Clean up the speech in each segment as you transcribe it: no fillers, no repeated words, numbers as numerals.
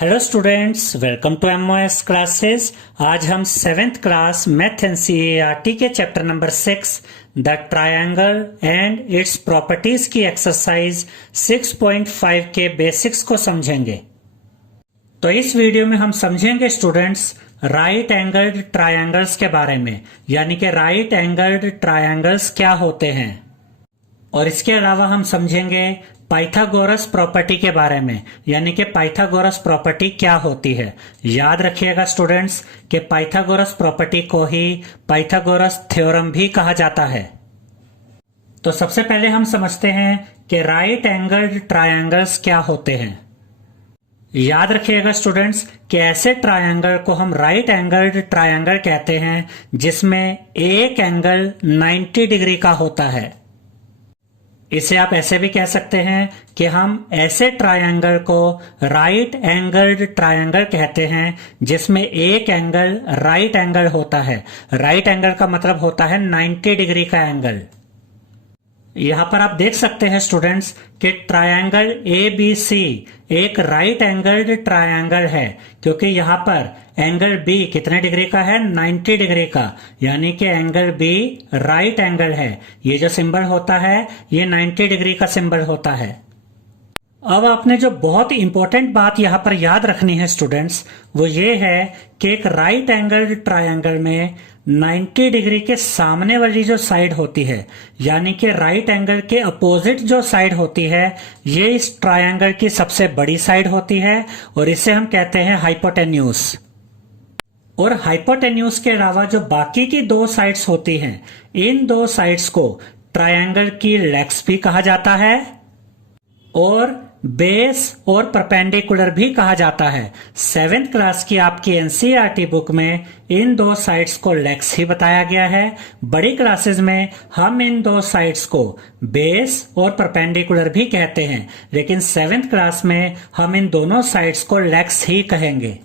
Hello students, welcome to MOS classes. आज हम 7th class math NCERT के chapter number 6 the triangle and its properties की exercise 6.5 के basics को समझेंगे। तो इस वीडियो में हम समझेंगे स्टूडेंट्स राइट एंगल्ड ट्रायंगल्स के बारे में, यानी कि राइट एंगल्ड ट्रायंगल्स क्या होते हैं। और इसके अलावा हम समझेंगे पाइथागोरस प्रॉपर्टी के बारे में, यानी कि पाइथागोरस प्रॉपर्टी क्या होती है। याद रखिएगा स्टूडेंट्स कि पाइथागोरस प्रॉपर्टी को ही पाइथागोरस थ्योरम भी कहा जाता है। तो सबसे पहले हम समझते हैं कि राइट एंगल्ड ट्रायंगल्स क्या होते हैं। याद रखिएगा स्टूडेंट्स कि ऐसे ट्रायंगल को हम राइट एंगल्ड ट्रायंगल कहते हैं जिसमें एक एंगल 90 डिग्री का होता है। इसे आप ऐसे भी कह सकते हैं कि हम ऐसे ट्रायंगल को राइट एंगल्ड ट्रायंगल कहते हैं जिसमें एक एंगल राइट एंगल होता है। राइट एंगल का मतलब होता है 90 डिग्री का एंगल। यहां पर आप देख सकते हैं स्टूडेंट्स कि ट्रायंगल ABC एक राइट एंगल्ड ट्रायंगल है, क्योंकि यहां पर एंगल B कितने डिग्री का है, 90 डिग्री का, यानी कि एंगल B राइट एंगल है। ये जो सिंबल होता है ये 90 डिग्री का सिंबल होता है। अब आपने जो बहुत इंपॉर्टेंट बात यहां पर याद रखनी है स्टूडेंट्स, वो ये है कि एक राइट एंगल ट्रायंगल में 90 डिग्री के सामने वाली जो साइड होती है, यानी कि राइट एंगल के अपोजिट जो साइड होती है, ये इस ट्रायंगल की सबसे बड़ी साइड होती है और इसे हम कहते हैं हाइपोटेन्यूज। और हाइपोटेन्यूज के अलावा जो बाकी की दो साइड्स होती हैं, इन दो साइड्स को ट्रायंगल की लेग्स भी कहा जाता है और बेस और परपेंडिकुलर भी कहा जाता है। 7th क्लास की आपकी एनसीईआरटी बुक में इन दो साइड्स को लेग्स ही बताया गया है। बड़ी क्लासेस में हम इन दो साइड्स को बेस और परपेंडिकुलर भी कहते हैं, लेकिन 7th क्लास में हम इन दोनों साइड्स को लेग्स ही कहेंगे।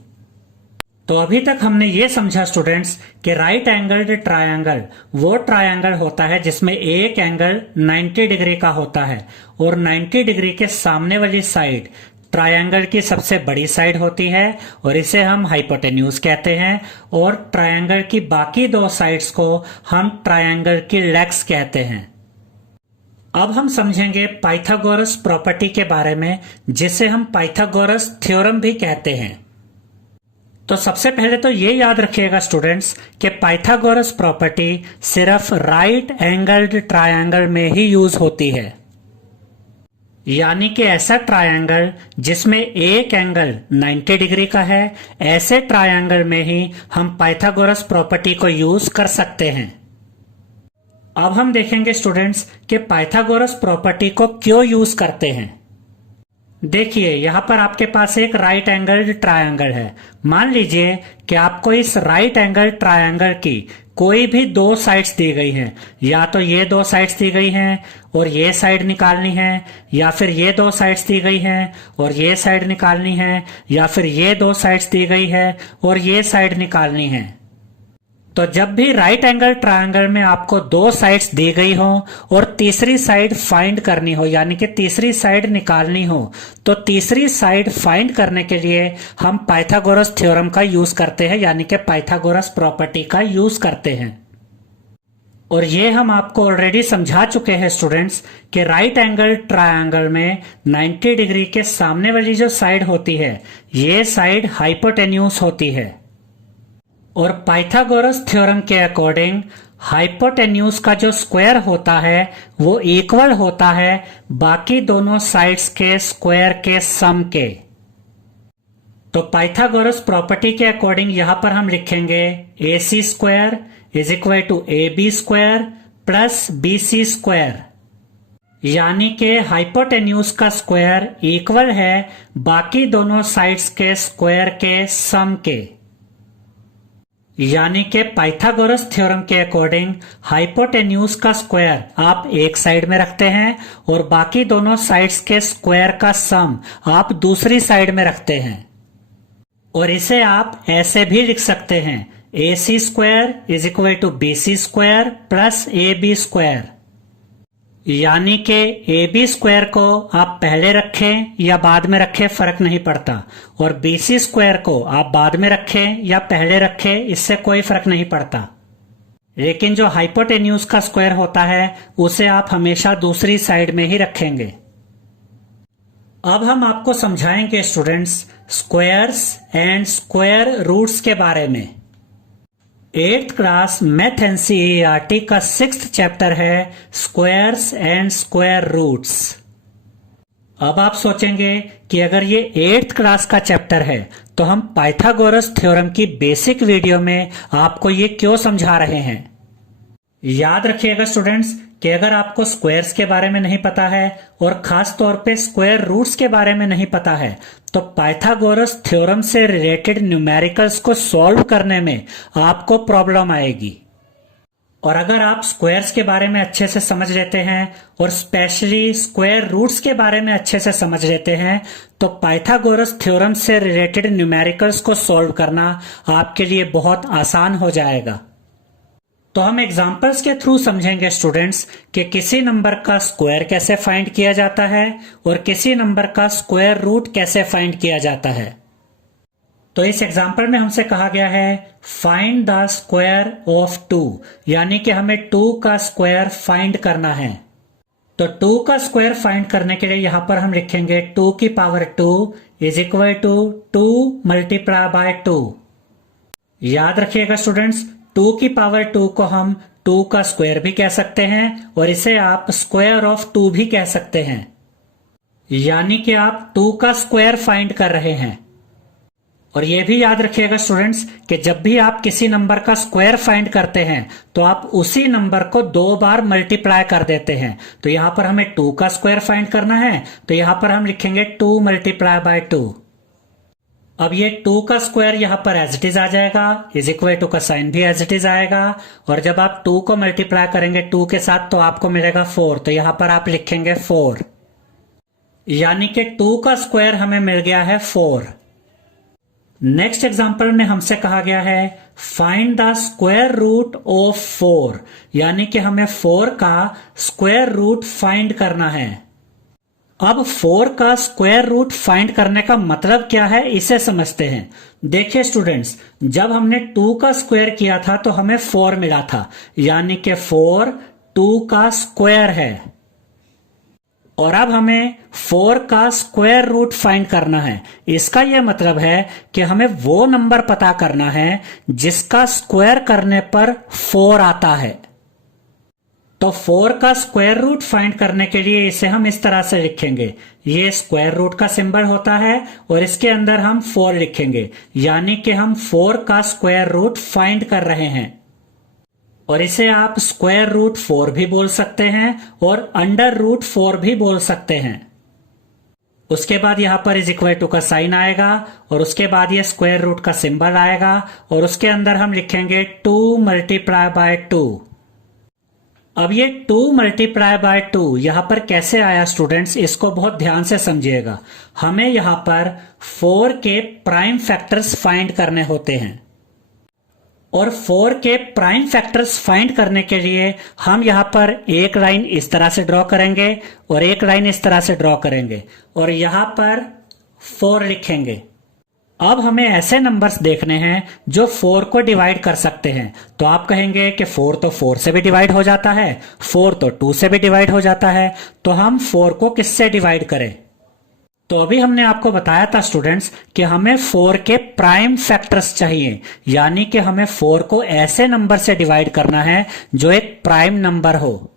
तो अभी तक हमने ये समझा स्टूडेंट्स कि राइट एंगल्ड ट्रायंगल वो ट्रायंगल होता है जिसमें एक एंगल 90 डिग्री का होता है और 90 डिग्री के सामने वाली साइड ट्रायंगल की सबसे बड़ी साइड होती है और इसे हम हाइपोटेन्यूज कहते हैं, और ट्रायंगल की बाकी दो साइड्स को हम ट्रायंगल की लेग्स कहते हैं। अब हम समझेंगे पाइथागोरस प्रॉपर्टी के बारे में, जिसे हम पाइथागोरस थ्योरम भी कहते हैं। तो सबसे पहले तो ये याद रखिएगा स्टूडेंट्स कि पाइथागोरस प्रॉपर्टी सिर्फ राइट एंगल्ड ट्रायंगल में ही यूज होती है, यानी कि ऐसा ट्रायंगल जिसमें एक एंगल 90 डिग्री का है, ऐसे ट्रायंगल में ही हम पाइथागोरस प्रॉपर्टी को यूज कर सकते हैं। अब हम देखेंगे स्टूडेंट्स कि पाइथागोरस प्रॉपर्टी को क्यों यूज करते हैं। देखिए यहां पर आपके पास एक राइट एंगल ट्रायंगल है। मान लीजिए कि आपको इस राइट एंगल ट्रायंगल की कोई भी दो साइड्स दी गई हैं, या तो ये दो साइड्स दी गई हैं और ये साइड निकालनी है, या फिर ये दो साइड्स दी गई हैं और ये साइड निकालनी है, या फिर ये दो साइड्स दी गई है और ये साइड निकालनी है। तो जब भी राइट एंगल ट्रायंगल में आपको दो साइड्स दी गई हो और तीसरी साइड फाइंड करनी हो, यानी कि तीसरी साइड निकालनी हो, तो तीसरी साइड फाइंड करने के लिए हम पाइथागोरस थ्योरम का यूज करते हैं, यानी कि पाइथागोरस प्रॉपर्टी का यूज करते हैं। और ये हम आपको ऑलरेडी समझा चुके हैं स्टूडेंट्स कि राइट एंगल ट्रायंगल में 90 डिग्री के सामने वाली जो साइड होती है, ये साइड हाइपोटेन्यूज होती है। और पाइथागोरस थ्योरम के अकॉर्डिंग हाइपोटेन्यूज का जो स्क्वायर होता है वो इक्वल होता है बाकी दोनों साइड्स के स्क्वायर के सम के। तो पाइथागोरस प्रॉपर्टी के अकॉर्डिंग यहां पर हम लिखेंगे AC square is equal to AB square plus BC square, यानी कि हाइपोटेन्यूज का स्क्वायर इक्वल है बाकी दोनों साइड्स के स्क्वायर के सम के। यानी कि पाइथागोरस थ्योरम के अकॉर्डिंग हाइपोटेन्यूज का स्क्वायर आप एक साइड में रखते हैं और बाकी दोनों साइड्स के स्क्वायर का सम आप दूसरी साइड में रखते हैं। और इसे आप ऐसे भी लिख सकते हैं AC square is equal to BC square plus AB square, यानी कि ए बी स्क्वायर को आप पहले रखें या बाद में रखें फर्क नहीं पड़ता, और बी सी स्क्वायर को आप बाद में रखें या पहले रखें इससे कोई फर्क नहीं पड़ता। लेकिन जो हाइपोटेन्यूज का स्क्वायर होता है उसे आप हमेशा दूसरी साइड में ही रखेंगे। अब हम आपको समझाएंगे students squares and square roots के बारे में। 8th क्लास मैथ एनसीईआरटी का 6th चैप्टर है स्क्वायर्स एंड स्क्वायर रूट्स। अब आप सोचेंगे कि अगर ये 8th क्लास का चैप्टर है तो हम पाइथागोरस थ्योरम की बेसिक वीडियो में आपको ये क्यों समझा रहे हैं। याद रखिएगा स्टूडेंट्स कि अगर आपको स्क्वायर्स के बारे में नहीं पता है और खास तौर पे स्क्वायर रूट्स के बारे में नहीं पता है तो पाइथागोरस थ्योरम से रिलेटेड न्यूमेरिकल्स को सॉल्व करने में आपको प्रॉब्लम आएगी। और अगर आप स्क्वायर्स के बारे में अच्छे से समझ लेते हैं और स्पेशली स्क्वायर रूट्स के बारे में अच्छे से समझ लेते हैं तो पाइथागोरस थ्योरम से रिलेटेड न्यूमेरिकल्स को सॉल्व करना आपके लिए बहुत आसान हो जाएगा। तो हम एग्जांपल्स के थ्रू समझेंगे स्टूडेंट्स कि किसी नंबर का स्क्वायर कैसे फाइंड किया जाता है और किसी नंबर का स्क्वायर रूट कैसे फाइंड किया जाता है। तो इस एग्जांपल में हमसे कहा गया है फाइंड द स्क्वायर ऑफ 2, यानी कि हमें 2 का स्क्वायर फाइंड करना है। तो 2 का स्क्वायर फाइंड करने के लिए यहां पर हम लिखेंगे 2 की power 2 is equal to 2 multiply by 2। याद रखिएगा स्टूडेंट्स 2 की पावर 2 को हम 2 का स्क्वायर भी कह सकते हैं और इसे आप स्क्वायर ऑफ 2 भी कह सकते हैं, यानी कि आप 2 का स्क्वायर फाइंड कर रहे हैं। और यह भी याद रखिएगा स्टूडेंट्स कि जब भी आप किसी नंबर का स्क्वायर फाइंड करते हैं तो आप उसी नंबर को 2 बार मल्टीप्लाई कर देते हैं। तो यहां पर हमें 2 का स्क्वायर फाइंड करना है तो यहां पर हम लिखेंगे 2 मल्टीप्लाई बाय 2। अब ये 2 का स्क्वायर यहां पर एज इट इज आ जाएगा, इज इक्वल टू का साइन भी एज इट इज आएगा, और जब आप 2 को मल्टीप्लाई करेंगे 2 के साथ तो आपको मिलेगा 4। तो यहां पर आप लिखेंगे 4, यानी कि 2 का स्क्वायर हमें मिल गया है 4। नेक्स्ट एग्जांपल में हमसे कहा गया है find the square root of 4, यानी कि हमें 4 का स्क्वायर रूट फाइंड करना है। अब 4 का स्क्वायर रूट फाइंड करने का मतलब क्या है इसे समझते हैं। देखिए स्टूडेंट्स जब हमने 2 का स्क्वायर किया था तो हमें 4 मिला था, यानी कि 4 2 का स्क्वायर है। और अब हमें 4 का स्क्वायर रूट फाइंड करना है। इसका यह मतलब है कि हमें वो नंबर पता करना है जिसका स्क्वायर करने पर 4 आता है। तो 4 का स्क्वायर रूट फाइंड करने के लिए इसे हम इस तरह से लिखेंगे, ये स्क्वायर रूट का सिंबल होता है और इसके अंदर हम 4 लिखेंगे, यानी कि हम 4 का स्क्वायर रूट फाइंड कर रहे हैं। और इसे आप स्क्वायर रूट 4 भी बोल सकते हैं और अंडर रूट 4 भी बोल सकते हैं। उसके बाद यहां पर इज इक्वल टू का साइन आएगा और उसके बाद ये स्क्वायर रूट का सिंबल आएगा और उसके अंदर हम लिखेंगे 2 मल्टीप्लाई बाय 2। अब ये 2 मल्टीप्लाई बाय 2 यहां पर कैसे आया स्टूडेंट्स, इसको बहुत ध्यान से समझिएगा। हमें यहां पर 4 के प्राइम फैक्टर्स फाइंड करने होते हैं और 4 के प्राइम फैक्टर्स फाइंड करने के लिए हम यहां पर एक लाइन इस तरह से ड्रॉ करेंगे और एक लाइन इस तरह से ड्रॉ करेंगे और यहां पर 4 लिखेंगे। अब हमें ऐसे नंबर्स देखने हैं जो 4 को डिवाइड कर सकते हैं। तो आप कहेंगे कि 4 तो 4 से भी डिवाइड हो जाता है, 4 तो 2 से भी डिवाइड हो जाता है, तो हम 4 को किससे डिवाइड करें। तो अभी हमने आपको बताया था स्टूडेंट्स कि हमें 4 के प्राइम फैक्टर्स चाहिए, यानी कि हमें 4 को ऐसे नंबर से डिवाइड करना है जो एक प्राइम नंबर हो।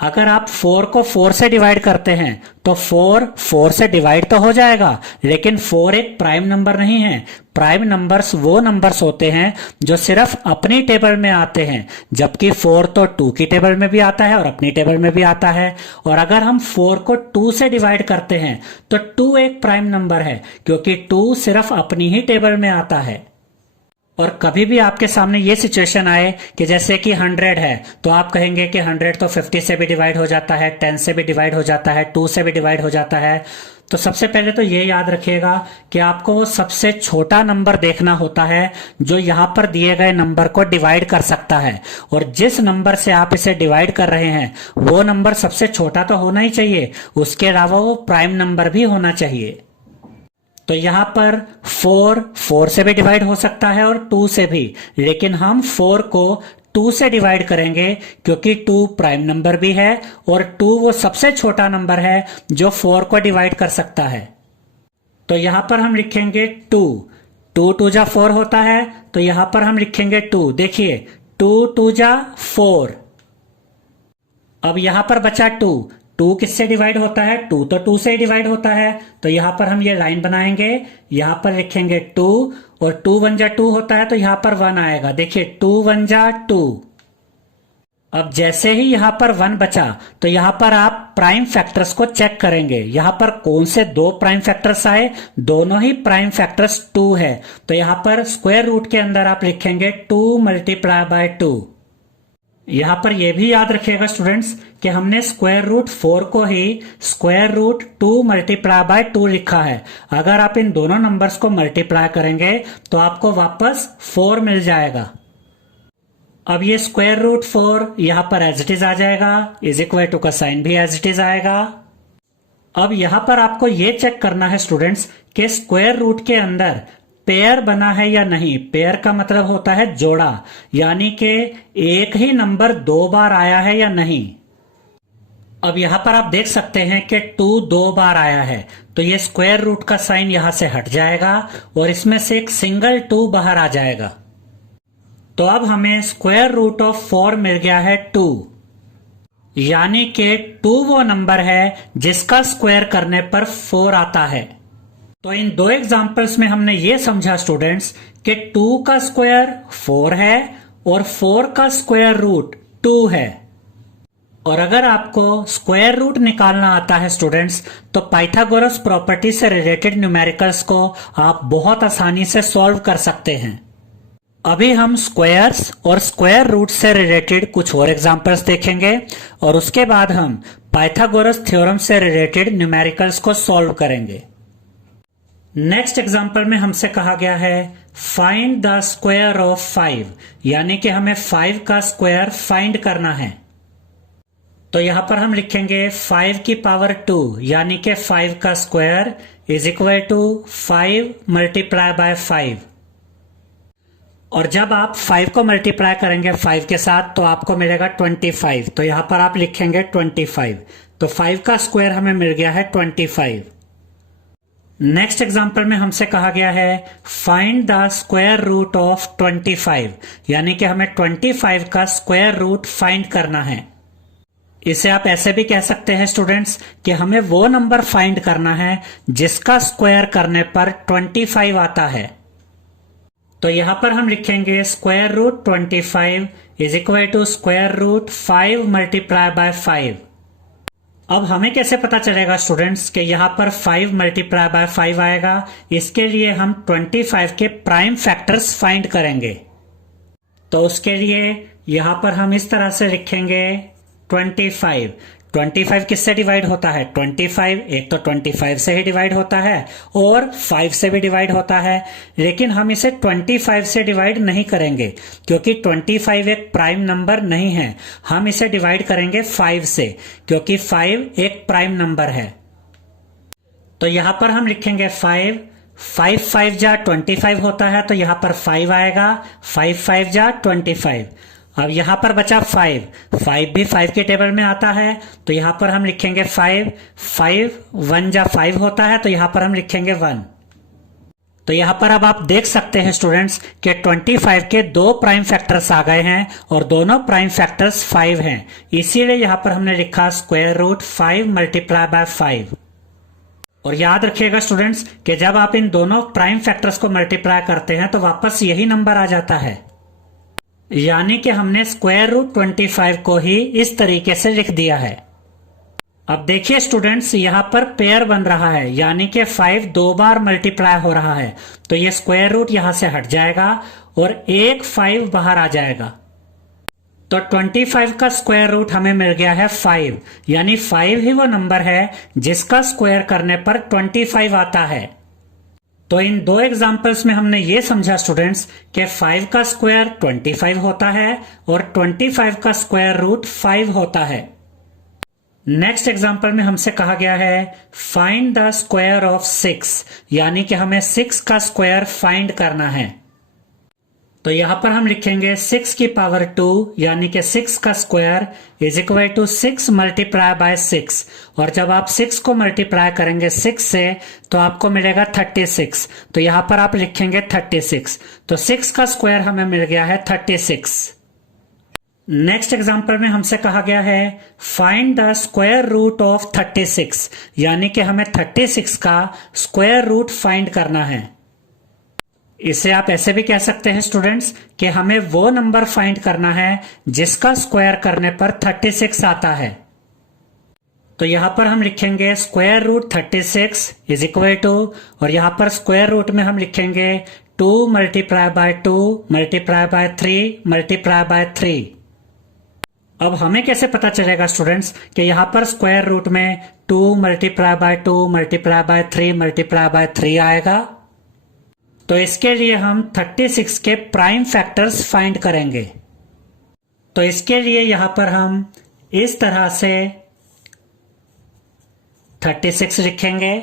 अगर आप 4 को 4 से डिवाइड करते हैं तो 4 से डिवाइड तो हो जाएगा, लेकिन 4 एक प्राइम नंबर नहीं है। प्राइम नंबर्स वो नंबर्स होते हैं जो सिर्फ अपनी टेबल में आते हैं, जबकि 4 तो 2 की टेबल में भी आता है और अपनी टेबल में भी आता है। और अगर हम 4 को 2 से डिवाइड करते हैं तो 2 एक प्राइम नंबर है, क्योंकि 2 सिर्फ अपनी ही टेबल में आता है। और कभी भी आपके सामने ये सिचुएशन आए कि जैसे कि 100 है तो आप कहेंगे कि 100 तो 50 से भी डिवाइड हो जाता है, 10 से भी डिवाइड हो जाता है, 2 से भी डिवाइड हो जाता है। तो सबसे पहले तो ये याद रखिएगा कि आपको वो सबसे छोटा नंबर देखना होता है जो यहाँ पर दिए गए नंबर को डिवाइड कर सकता है, और जिस नंबर से आप इसे डिवाइड कर रहे हैं वो नंबर सबसे छोटा तो होना ही चाहिए, उसके अलावा वो प्राइम नंबर भी होना चाहिए। तो यहाँ पर 4 से भी डिवाइड हो सकता है और 2 से भी, लेकिन हम 4 को 2 से डिवाइड करेंगे क्योंकि 2 प्राइम नंबर भी है और 2 वो सबसे छोटा नंबर है जो 4 को डिवाइड कर सकता है। तो यहां पर हम लिखेंगे 2 2 जा 4 होता है, तो यहां पर हम लिखेंगे 2। देखिए 2 जा 4। अब यहां पर बचा 2 किससे डिवाइड होता है? 2 तो 2 से ही डिवाइड होता है, तो यहां पर हम ये लाइन बनाएंगे, यहां पर लिखेंगे 2 और 2 1 जा 2 होता है तो यहां पर 1 आएगा। देखिए 2 1 जा 2। अब जैसे ही यहां पर 1 बचा तो यहां पर आप प्राइम फैक्टर्स को चेक करेंगे। यहां पर कौन से दो प्राइम फैक्टर्स आए? दोनों ही प्राइम फैक्टर्स 2 है, तो यहां पर स्क्वायर रूट के अंदर आप लिखेंगे 2 मल्टीप्लाई बाय 2। यहां पर यह भी याद रखिएगा स्टूडेंट्स कि हमने स्क्वायर रूट 4 को ही स्क्वायर रूट 2 मल्टीप्लाई बाय 2 लिखा है। अगर आप इन दोनों नंबर्स को मल्टीप्लाई करेंगे तो आपको वापस 4 मिल जाएगा। अब ये स्क्वायर रूट 4 यहां पर एज इट इज आ जाएगा, इज इक्वल टू का साइन भी एज इट इज आएगा। अब यहां पर आपको यह चेक करना है स्टूडेंट्स कि स्क्वायर रूट के अंदर पेयर बना है या नहीं। पेयर का मतलब होता है जोड़ा, यानी कि एक ही नंबर 2 बार आया है या नहीं। अब यहां पर आप देख सकते हैं कि 2 2 बार आया है, तो ये स्क्वायर रूट का साइन यहां से हट जाएगा और इसमें से एक सिंगल 2 बाहर आ जाएगा। तो अब हमें स्क्वायर रूट ऑफ 4 मिल गया है 2, यानी कि 2 वो नंबर है जिसका स्क्वायर करने पर 4 आता है। तो इन दो एग्जाम्पल्स में हमने ये समझा स्टूडेंट्स कि 2 का स्क्वायर 4 है और 4 का स्क्वायर रूट 2 है। और अगर आपको स्क्वायर रूट निकालना आता है स्टूडेंट्स तो पाइथागोरस प्रॉपर्टी से रिलेटेड न्यूमेरिकल्स को आप बहुत आसानी से सॉल्व कर सकते हैं। अभी हम स्क्वायर्स और स्क्वायर रूट से रिलेटेड कुछ और एग्जाम्पल्स देखेंगे और उसके बाद हम पाइथागोरस थ्योरम से रिलेटेड न्यूमेरिकल्स को सॉल्व करेंगे। नेक्स्ट एग्जाम्पल में हमसे कहा गया है फाइंड द स्क्वायर ऑफ 5, यानी कि हमें 5 का स्क्वायर फाइंड करना है। तो यहां पर हम लिखेंगे 5 की पावर 2, यानी कि 5 का square is equal to 5 multiply by 5। और जब आप 5 को मल्टीप्लाई करेंगे 5 के साथ तो आपको मिलेगा 25। तो यहां पर आप लिखेंगे 25। तो 5 का स्क्वायर हमें मिल गया है 25। नेक्स्ट एग्जांपल में हमसे कहा गया है find the square root of 25, यानी कि हमें 25 का स्क्वायर रूट फाइंड करना है। इसे आप ऐसे भी कह सकते हैं स्टूडेंट्स कि हमें वो नंबर फाइंड करना है जिसका स्क्वायर करने पर 25 आता है। तो यहां पर हम लिखेंगे square root 25 is equal to square root 5 multiply by 5। अब हमें कैसे पता चलेगा स्टूडेंट्स कि यहां पर 5 मल्टीप्लाई बाय 5 आएगा? इसके लिए हम 25 के प्राइम फैक्टर्स फाइंड करेंगे। तो उसके लिए यहां पर हम इस तरह से लिखेंगे 25 किससे डिवाइड होता है? 25 एक तो 25 से ही डिवाइड होता है और 5 से भी डिवाइड होता है, लेकिन हम इसे 25 से डिवाइड नहीं करेंगे क्योंकि 25 एक प्राइम नंबर नहीं है। हम इसे डिवाइड करेंगे 5 से क्योंकि 5 एक प्राइम नंबर है। तो यहां पर हम लिखेंगे 5 5 जा 25 होता है, तो यहां पर 5 आएगा। 5 जा 25। अब यहां पर बचा 5 भी 5 के टेबल में आता है, तो यहां पर हम लिखेंगे 5 1 जा 5 होता है, तो यहां पर हम लिखेंगे 1। तो यहां पर अब आप देख सकते हैं स्टूडेंट्स कि 25 के दो प्राइम फैक्टर्स आ गए हैं और दोनों प्राइम फैक्टर्स 5 हैं, इसीलिए यहां पर हमने लिखा स्क्वायर रूट 5 मल्टीप्लाई बाय 5। और याद रखिएगा स्टूडेंट्स कि जब आप इन दोनों प्राइम फैक्टर्स को मल्टीप्लाई करते हैं तो वापस यही नंबर आ जाता है, यानी कि हमने स्क्वायर रूट 25 को ही इस तरीके से लिख दिया है। अब देखिए स्टूडेंट्स यहां पर पेयर बन रहा है, यानी कि 5 2 बार मल्टीप्लाई हो रहा है, तो ये स्क्वायर रूट यहां से हट जाएगा और एक 5 बाहर आ जाएगा। तो 25 का स्क्वायर रूट हमें मिल गया है 5, यानी 5 ही वो नंबर है जिसका स्क्वायर करने पर 25 आता है। तो इन दो एग्जाम्पल्स में हमने ये समझा स्टूडेंट्स कि 5 का स्क्वायर 25 होता है और 25 का स्क्वायर रूट 5 होता है। नेक्स्ट एग्जाम्पल में हमसे कहा गया है फाइंड द स्क्वायर ऑफ 6, यानी कि हमें 6 का स्क्वायर फाइंड करना है। तो यहां पर हम लिखेंगे 6 की पावर 2, यानी कि 6 का square is equal to 6 multiply by 6, और जब आप 6 को मल्टीप्लाई करेंगे 6 से तो आपको मिलेगा 36। तो यहां पर आप लिखेंगे 36। तो 6 का स्क्वायर हमें मिल गया है 36। नेक्स्ट एग्जांपल में हमसे कहा गया है find the square root of 36, यानी कि हमें 36 का स्क्वायर रूट फाइंड करना है। इसे आप ऐसे भी कह सकते हैं स्टूडेंट्स कि हमें वो नंबर फाइंड करना है जिसका स्क्वायर करने पर 36 आता है। तो यहां पर हम लिखेंगे square root 36 is equal to, और यहां पर स्क्वायर रूट में हम लिखेंगे 2 multiply by 2 multiply by 3 multiply by 3। अब हमें कैसे पता चलेगा स्टूडेंट्स कि यहां पर स्क्वायर रूट में 2 multiply by 2 multiply by 3 multiply by 3 आएगा? तो इसके लिए हम 36 के प्राइम फैक्टर्स फाइंड करेंगे। तो इसके लिए यहां पर हम इस तरह से 36 लिखेंगे।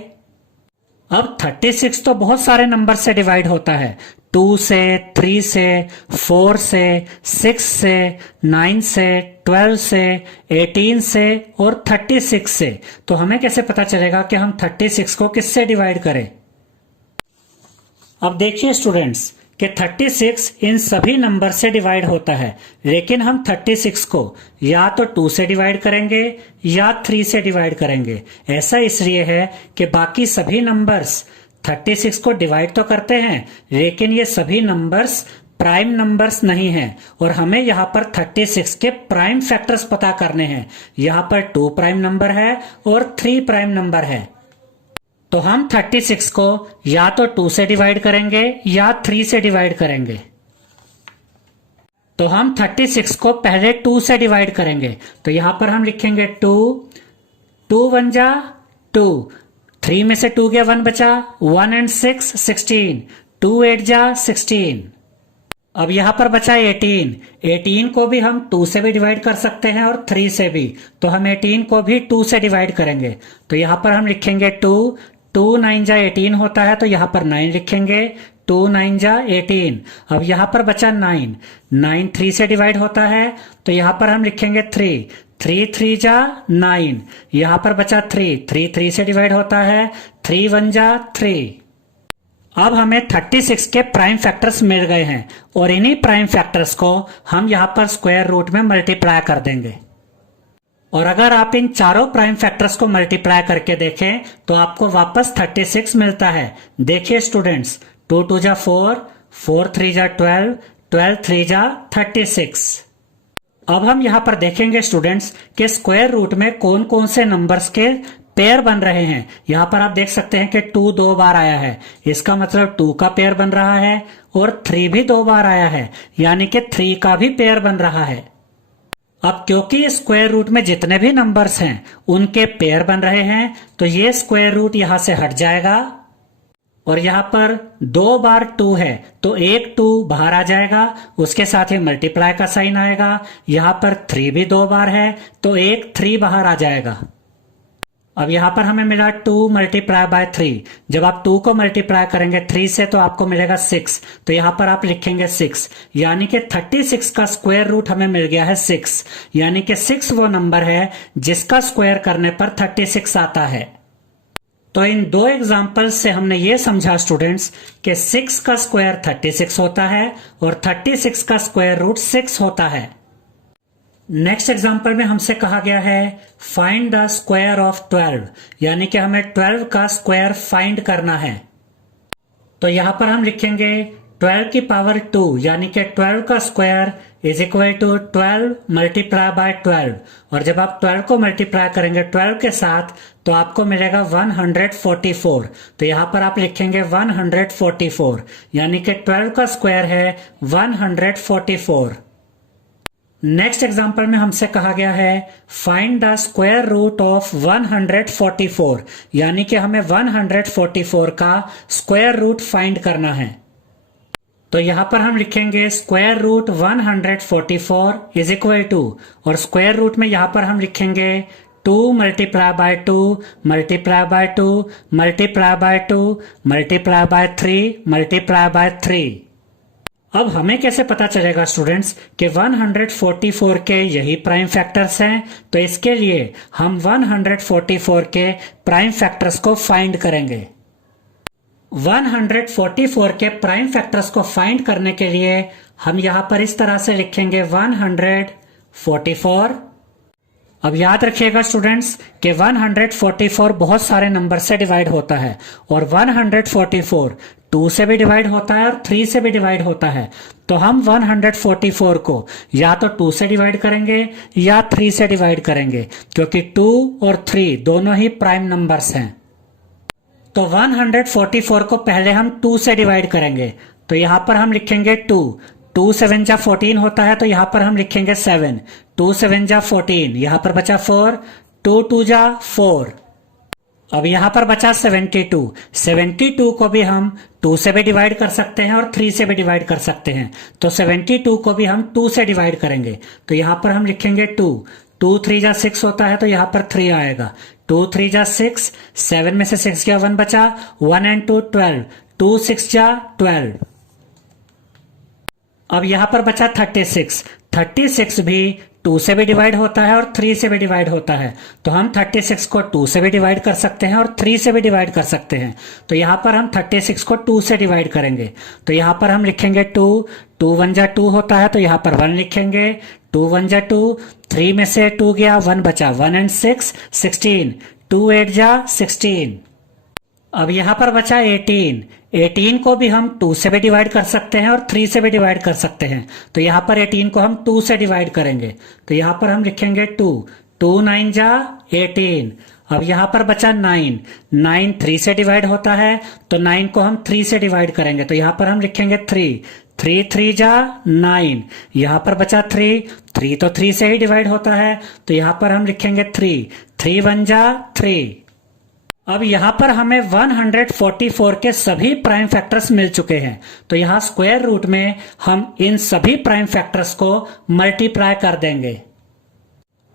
अब 36 तो बहुत सारे नंबर से डिवाइड होता है, 2 से, 3 से, 4 से, 6 से, 9 से, 12 से, 18 से और 36 से। तो हमें कैसे पता चलेगा कि हम 36 को किससे डिवाइड करें? अब देखिए स्टूडेंट्स कि 36 इन सभी नंबर से डिवाइड होता है, लेकिन हम 36 को या तो 2 से डिवाइड करेंगे या 3 से डिवाइड करेंगे। ऐसा इसलिए है कि बाकी सभी नंबर्स 36 को डिवाइड तो करते हैं, लेकिन ये सभी नंबर्स प्राइम नंबर्स नहीं हैं, और हमें यहाँ पर 36 के प्राइम फैक्टर्स पता करने हैं। यहाँ पर 2 प्राइम नंबर है और 3 प्राइम नंबर है। तो हम 36 को या तो 2 से डिवाइड करेंगे या 3 से डिवाइड करेंगे। तो हम 36 को पहले 2 से डिवाइड करेंगे। तो यहां पर हम लिखेंगे 2, 2 1 जा 2, 3 में से 2 गया 1 बचा, 1 and 6 16, 2 8 जा 16। अब यहां पर बचा 18, 18 को भी हम 2 से भी डिवाइड कर सकते हैं और 3 से भी। तो हम 18 को भी 2 से डिवाइड करेंगे। तो यहां पर हम लिखेंगे 2, 2 9 जा 18 होता है, तो यहां पर 9 लिखेंगे, 2 9 जा 18। अब यहां पर बचा 9, 9 3 से डिवाइड होता है, तो यहां पर हम लिखेंगे 3, 3 3 जा 9। यहां पर बचा 3, 3 3 से डिवाइड होता है, 3 1 जा 3। अब हमें 36 के प्राइम फैक्टर्स मिल गए हैं, और इन्हीं प्राइम फैक्टर्स को हम यहां पर स्क्वायर रूट में मल्टीप्लाई कर देंगे। और अगर आप इन चारों प्राइम फैक्टर्स को मल्टीप्लाई करके देखें तो आपको वापस 36 मिलता है। देखिए स्टूडेंट्स, 2 2 जा 4, 4 3 जा 12, 12 3 जा 36। अब हम यहां पर देखेंगे स्टूडेंट्स कि स्क्वायर रूट में कौन कौन से नंबर्स के पेयर बन रहे हैं। यहां पर आप देख सकते हैं कि 2 2 बार आया है, इसका मतलब 2 का पेयर बन रहा है, और 3 भी 2 बार आया है, यानी कि 3 का भी पेयर बन रहा है। अब क्योंकि स्क्वायर रूट में जितने भी नंबर्स हैं उनके पेयर बन रहे हैं, तो ये स्क्वायर रूट यहां से हट जाएगा, और यहां पर 2 बार 2 है तो एक 2 बाहर आ जाएगा, उसके साथ ही मल्टीप्लाई का साइन आएगा। यहां पर 3 भी 2 बार है तो एक 3 बाहर आ जाएगा। अब यहां पर हमें मिला 2 मल्टीप्लाई बाय 3। जब आप 2 को मल्टीप्लाई करेंगे 3 से तो आपको मिलेगा 6। तो यहां पर आप लिखेंगे 6, यानी कि 36 का स्क्वायर रूट हमें मिल गया है 6, यानी कि 6 वो नंबर है जिसका स्क्वायर करने पर 36 आता है। तो इन दो एग्जाम्पल्स से हमने ये समझा स्टूडेंट्स कि 6 का स्क्वायर 36 होता है और 36 का स्क्वायर रूट 6 होता है। नेक्स्ट एग्जाम्पल में हमसे कहा गया है फाइंड द स्क्वायर ऑफ 12, यानी कि हमें 12 का स्क्वायर फाइंड करना है। तो यहां पर हम लिखेंगे 12 की पावर 2, यानी कि 12 का square is equal to 12 multiply by 12, और जब आप 12 को मल्टीप्लाई करेंगे 12 के साथ तो आपको मिलेगा 144। तो यहां पर आप लिखेंगे 144, यानी कि 12 का स्क्वायर है 144। नेक्स्ट एग्जांपल में हमसे कहा गया है find the square root of 144, यानी कि हमें 144 का स्क्वायर रूट फाइंड करना है। तो यहां पर हम लिखेंगे square root 144 is equal to, और स्क्वायर रूट में यहां पर हम लिखेंगे 2 multiply by 2 multiply by 2 multiply by 2 multiply by 3 multiply by 3। अब हमें कैसे पता चलेगा स्टूडेंट्स कि 144 के यही प्राइम फैक्टर्स हैं? तो इसके लिए हम 144 के प्राइम फैक्टर्स को फाइंड करेंगे। 144 के प्राइम फैक्टर्स को फाइंड करने के लिए हम यहां पर इस तरह से लिखेंगे 144। अब याद रखिएगा स्टूडेंट्स कि 144 बहुत सारे नंबर से डिवाइड होता है, और 144 2 से भी डिवाइड होता है और 3 से भी डिवाइड होता है। तो हम 144 को या तो 2 से डिवाइड करेंगे या 3 से डिवाइड करेंगे, क्योंकि 2 और 3 दोनों ही प्राइम नंबर्स हैं। तो 144 को पहले हम 2 से डिवाइड करेंगे, तो यहां पर हम लिखेंगे 2 7 जा 14 होता है, तो यहां पर हम लिखेंगे 7 2 7 जा 14, यहां पर बचा 4 2 2 जा 4। अब यहां पर बचा 72 को भी हम 2 से भी डिवाइड कर सकते हैं और 3 से भी डिवाइड कर सकते हैं। तो 72 को भी हम 2 से डिवाइड करेंगे, तो यहां पर हम लिखेंगे 2 3 जा 6 होता है, तो यहां पर 3 आएगा। 2 3 जा 6, 7 में से 6 गया 1 बचा, 1 and 2 12, 2 6 जा 12। अब यहां पर बचा 36 भी 2 से भी डिवाइड होता है और 3 से भी डिवाइड होता है, तो हम 36 को 2 से भी डिवाइड कर सकते हैं और 3 से भी डिवाइड कर सकते हैं। तो यहां पर हम 36 को 2 से डिवाइड करेंगे, तो यहां पर हम लिखेंगे 2 1 जा 2 होता है, तो यहां पर 1 लिखेंगे, 2 1 जा 2, 3 में से 2 गया 1 बचा, 1 and 6 16, 2 8 जा 16। अब यहां पर बचा 18 को भी हम 2 से भी डिवाइड कर सकते हैं और 3 से भी डिवाइड कर सकते हैं, तो यहां पर 18 को हम 2 से डिवाइड करेंगे, तो यहां पर हम लिखेंगे 2 9 जा 18। अब यहां पर बचा 9 3 से डिवाइड होता है, तो 9 को हम 3 से डिवाइड करेंगे, तो यहां पर हम लिखेंगे 3 3 जा 9, यहां पर बचा 3 तो 3 से ही डिवाइड होता है, तो यहां पर हम लिखेंगे 3 1 जा 3। अब यहां पर हमें 144 के सभी प्राइम फैक्टर्स मिल चुके हैं, तो यहां स्क्वायर रूट में हम इन सभी प्राइम फैक्टर्स को मल्टीप्लाई कर देंगे।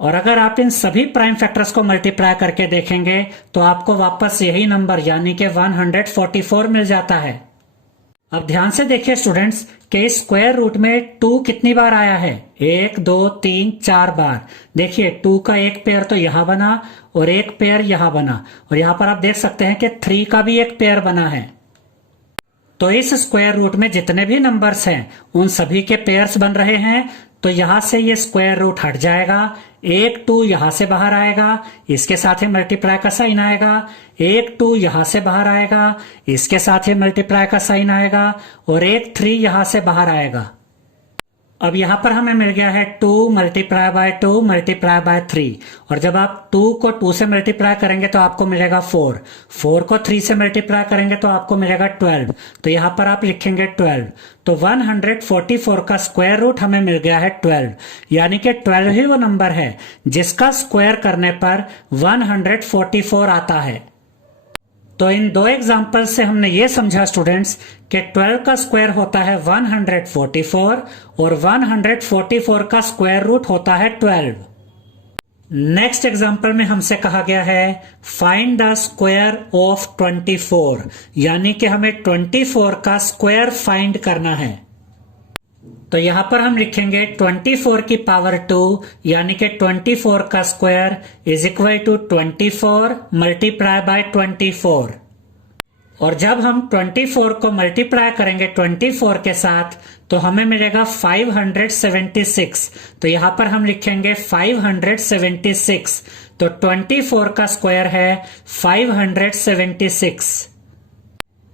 और अगर आप इन सभी प्राइम फैक्टर्स को मल्टीप्लाई करके देखेंगे तो आपको वापस यही नंबर यानी कि 144 मिल जाता है। अब ध्यान से देखिए स्टूडेंट्स कि इस स्क्वायर रूट में 2 कितनी बार आया है? 1 2 3 4 बार। देखिए 2 का एक पेयर तो यहां बना और एक पेयर यहां बना, और यहां पर आप देख सकते हैं कि 3 का भी एक पेयर बना है। तो इस स्क्वायर रूट में जितने भी नंबर्स हैं उन सभी के पेयर्स बन रहे हैं, तो यहां से ये स्क्वायर रूट हट जाएगा, एक 2 यहां से बाहर आएगा, इसके साथ ही मल्टीप्लाई का साइन आएगा, एक 2 यहां से बाहर आएगा, इसके साथ ही मल्टीप्लाई का साइन आएगा, और एक 3 यहां से बाहर आएगा। अब यहां पर हमें मिल गया है 2 मल्टीप्लाई बाय 2 मल्टीप्लाई बाय 3, और जब आप 2 को 2 से मल्टीप्लाई करेंगे तो आपको मिलेगा 4 को 3 से मल्टीप्लाई करेंगे तो आपको मिलेगा 12, तो यहां पर आप लिखेंगे 12। तो 144 का स्क्वायर रूट हमें मिल गया है 12, यानी कि 12 ही वो नंबर है जिसका स्क्वायर करने पर 144 आता है। तो इन 2 एग्जाम्पल से हमने ये समझा स्टूडेंट्स कि 12 का स्क्वायर होता है 144 और 144 का स्क्वायर रूट होता है 12। नेक्स्ट एग्जाम्पल में हमसे कहा गया है फाइंड द स्क्वायर ऑफ 24, यानी कि हमें 24 का स्क्वायर फाइंड करना है। तो यहां पर हम लिखेंगे 24 की पावर 2, यानी कि 24 का square is equal to 24 multiply by 24। और जब हम 24 को मल्टीप्लाई करेंगे 24 के साथ तो हमें मिलेगा 576, तो यहां पर हम लिखेंगे 576। तो 24 का स्क्वायर है 576।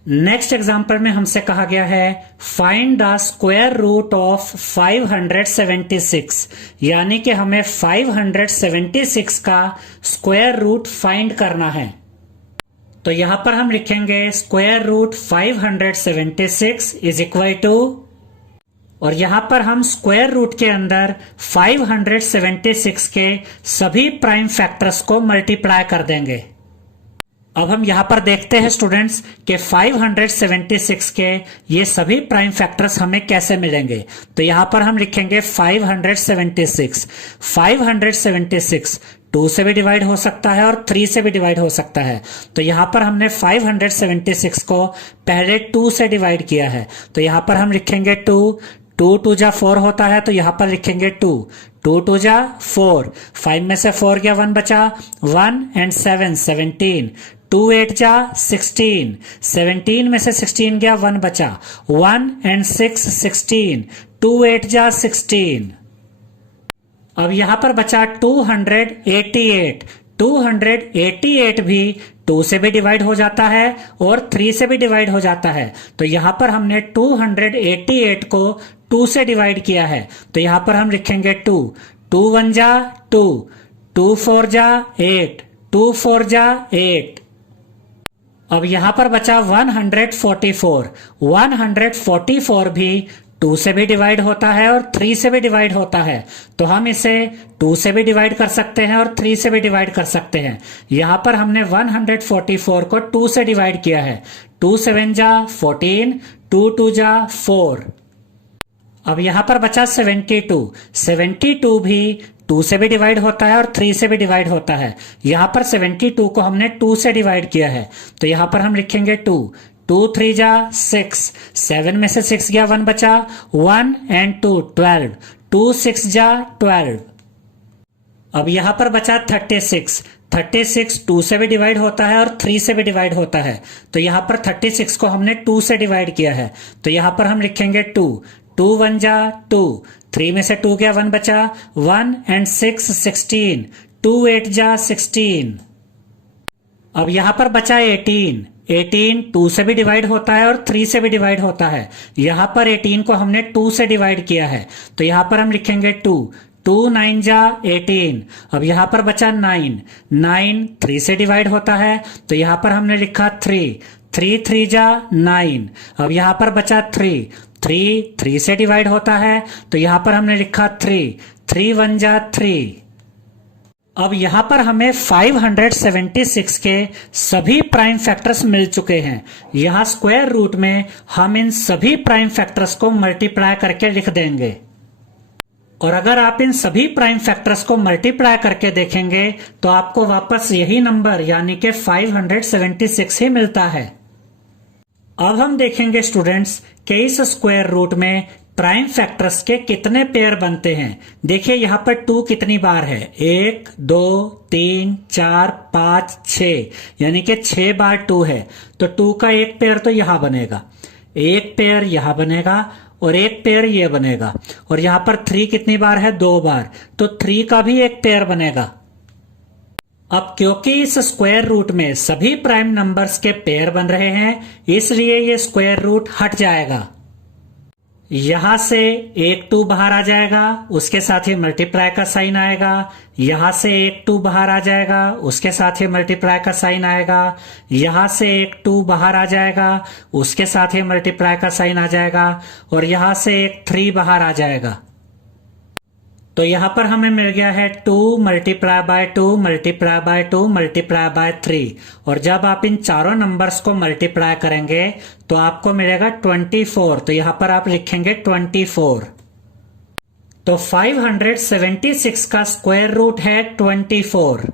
नेक्स्ट एग्जाम्पल में हमसे कहा गया है find the square root of 576, यानी कि हमें 576 का स्क्वायर रूट फाइंड करना है। तो यहां पर हम लिखेंगे square root 576 is equal to और यहां पर हम स्क्वायर रूट के अंदर 576 के सभी प्राइम फैक्टर्स को मल्टीप्लाई कर देंगे। अब हम यहां पर देखते हैं स्टूडेंट्स कि 576 के ये सभी प्राइम फैक्टर्स हमें कैसे मिलेंगे। तो यहां पर हम लिखेंगे 576 2 से भी डिवाइड हो सकता है और 3 से भी डिवाइड हो सकता है। तो यहां पर हमने 576 को पहले 2 से डिवाइड किया है, तो यहां पर हम लिखेंगे 2 2 जा 4 होता है, तो यहां पर लिखेंगे 2 2 जा 4, 5 में से 4 गया 1 बचा, 1 एंड 7 17, 2 8 जा 16, 17 में से 16 गया 1 बचा, 1 एंड 6 16, 2 8 जा 16। अब यहां पर बचा 288 भी 2 से भी डिवाइड हो जाता है और 3 से भी डिवाइड हो जाता है। तो यहां पर हमने 288 को 2 से डिवाइड किया है, तो यहां पर हम लिखेंगे 2 2 1 जा 2, 2 4 जा 8, 2 4 जा 8। अब यहां पर बचा 144 भी 2 से भी डिवाइड होता है और 3 से भी डिवाइड होता है, तो हम इसे 2 से भी डिवाइड कर सकते हैं और 3 से भी डिवाइड कर सकते हैं। यहां पर हमने 144 को 2 से डिवाइड किया है, 2 7 जा 14, 2 2 जा 4। अब यहां पर बचा 72 भी 2 से भी डिवाइड होता है और 3 से भी डिवाइड होता है। यहां पर 72 को हमने 2 से डिवाइड किया है, तो यहां पर हम लिखेंगे 2 2 3 जा 6, 7 में से 6 गया 1 बचा, 1 एंड 2 12, 2 6 जा 12। अब यहां पर बचा 36 2 से भी डिवाइड होता है और 3 से भी डिवाइड होता है, तो यहां पर 36 को हमने 2 से डिवाइड किया है, तो यहां पर हम लिखेंगे 2 2 1 जा 2, 3 में से 2 गया 1 बचा, 1 एंड 6 16, 2 8 जा 16। अब यहां पर बचा 18 2 से भी डिवाइड होता है और 3 से भी डिवाइड होता है। यहां पर 18 को हमने 2 से डिवाइड किया है, तो यहां पर हम लिखेंगे 2 2 9 जा 18। अब यहां पर बचा 9 3 से डिवाइड होता है, तो यहां पर हमने लिखा 3 3 जा 9। अब यहां पर बचा 3 से डिवाइड होता है, तो यहां पर हमने लिखा 3 1 जा 3। अब यहां पर हमें 576 के सभी प्राइम फैक्टर्स मिल चुके हैं। यहां स्क्वायर रूट में हम इन सभी प्राइम फैक्टर्स को मल्टीप्लाई करके लिख देंगे, और अगर आप इन सभी प्राइम फैक्टर्स को मल्टीप्लाई करके देखेंगे तो आपको वापस यही नंबर यानी कि 576 ही मिलता है। अब हम देखेंगे स्टूडेंट्स कि इस स्क्वायर रूट में प्राइम फैक्टर्स के कितने पेयर बनते हैं। देखिए यहां पर 2 कितनी बार है, 1 2 3 4 5 6, यानी कि 6 बार 2 है, तो 2 का एक पेयर तो यहां बनेगा, एक पेयर यहां बनेगा और एक पेयर ये बनेगा। और यहां पर 3 कितनी बार है, 2 बार, तो 3 का भी एक पेयर बनेगा। अब क्योंकि इस स्क्वायर रूट में सभी प्राइम नंबर्स के पेयर बन रहे हैं, इसलिए ये स्क्वायर रूट हट जाएगा। यहां से एक 2 बाहर आ जाएगा, उसके साथ ही मल्टीप्लाई का साइन आएगा। यहां से एक 2 बाहर आ जाएगा, उसके साथ ही मल्टीप्लाई का साइन आएगा। यहां से एक 2 बाहर आ जाएगा, उसके साथ ही मल्टीप्लाई का साइन आ जाएगा। और यहां से एक 3 बाहर आ जाएगा। तो यहां पर हमें मिल गया है 2 multiply by 2 multiply by 2 multiply by 3। और जब आप इन चारों नंबर्स को मल्टीप्लाई करेंगे तो आपको मिलेगा 24। तो यहां पर आप लिखेंगे 24। तो 576 का स्क्वायर रूट है 24,